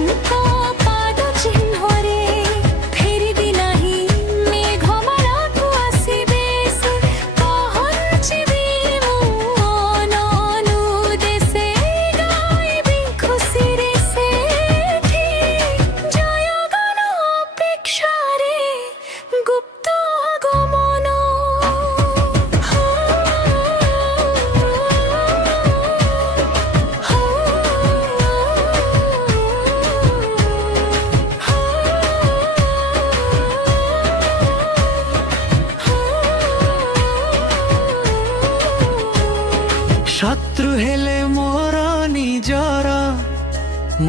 ଯୀଶୁଙ୍କ ପାଦ ଚିହ୍ନରେ ଫେରିବି ନାହିଁ ମେଘମାଳାକୁ ଆସିବେ ସେ ପହଞ୍ଚିବି ମୁଁ ଅନନୁ ଦେଶେ ଗାଇବି ଖୁସିରେ ସେଠି ଜୟଗାନ ଅପେକ୍ଷାରେ ଗୁପ୍ତ ଗମନ शत्रु हेले मोर निजर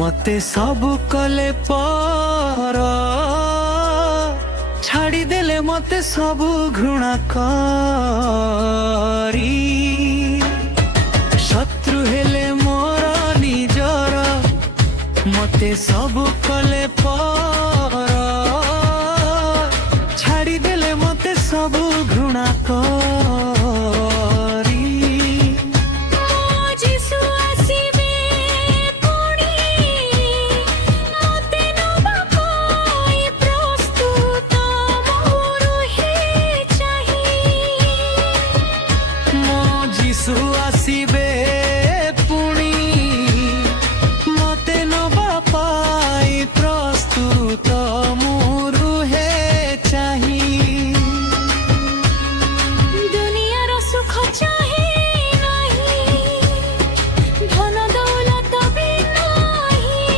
मते सब कले पर छाड़ी देले मते सब घृणा करी शत्रु हेले मोर निजर मते सब कले पर छाड़ी देले मते सब घृणा करी ଯୀଶୁ ଆସିବେ ପୁଣି ମୋତେ ନେବା ପାଇଁ ପ୍ରସ୍ତୁତ ମୁଁ ରୁହେ ଚାହିଁ ମୋ ଯୀଶୁ ଆସିବେ ପୁଣି ମତେ ନବା ପାଇଁ ପ୍ରସ୍ତୁତ ମୁଁ ରୁହେ ଚାହିଁ ଦୁନିଆର ସୁଖ ଚାହେଁ ନାହିଁ ଧନ ଦୌଲତ ବି ନାହିଁ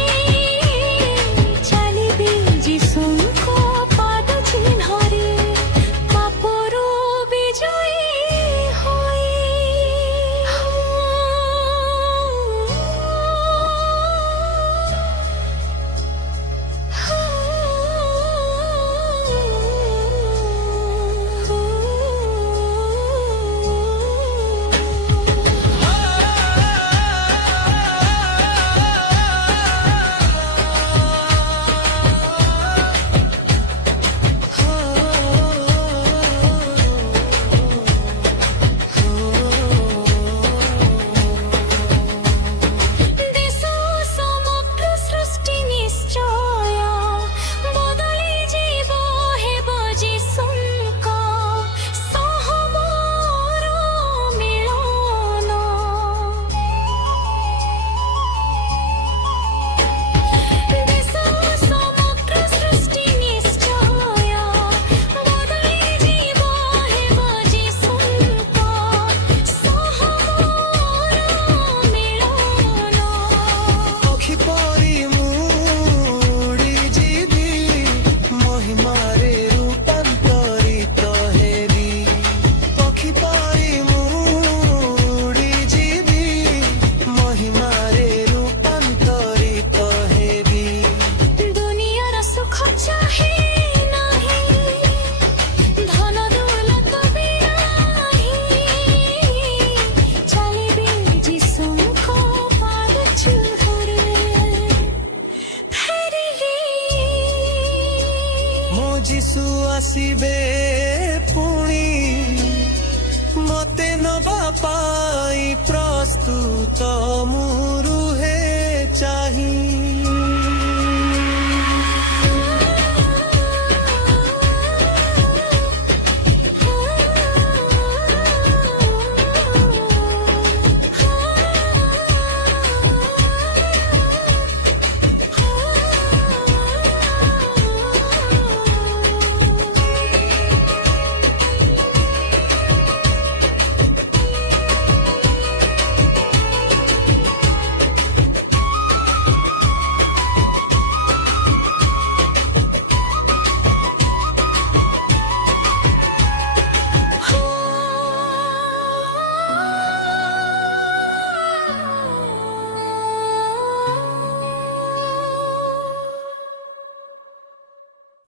ଚାଲିବି ଯୀଶୁଙ୍କ ପାଦ ଚିହ୍ନରେ ପାପରୁ ବିଜୟୀ ହୋଇ ଦେଶ ସମଗ୍ର ସୃଷ୍ଟି ନିଶ୍ଚୟ ବଦଳି ଯିବ ହେବ ଯୀଶୁଙ୍କ ସହ ମୋର ମିଳନ ଦେଶ ସମଗ୍ର ସୃଷ୍ଟି ନିଶ୍ଚୟ ବଦଳି ଯିବ ହେବ ଯୀଶୁଙ୍କ ସହ ମୋର ମିଳନ ପକ୍ଷୀ ପରି ମୁଡ଼ି ଯିବି ମହିମାରେ ରୂପାନ୍ତରିତ ହେବି ପକ୍ଷୀ ପରି ମୁଡ଼ି ଯିବି ମହିମାରେ ରୂପାନ୍ତରିତ ହେବି ଦୁନିଆର ସୁଖ ଚାହେଁ ନାହିଁ ଧନ ଦୌଲତ ବି ନାହିଁ ଚାଲିବି ଯୀଶୁଙ୍କ ପାଦ ଚିହ୍ନରେ ଫେରିବି ମୋ ଯୀଶୁ ଆସିବେ ପୁଣି ମତେ ନବା ପାଇଁ ପ୍ରସ୍ତୁତ ମୁଁ ରୁହେ ଚାହିଁ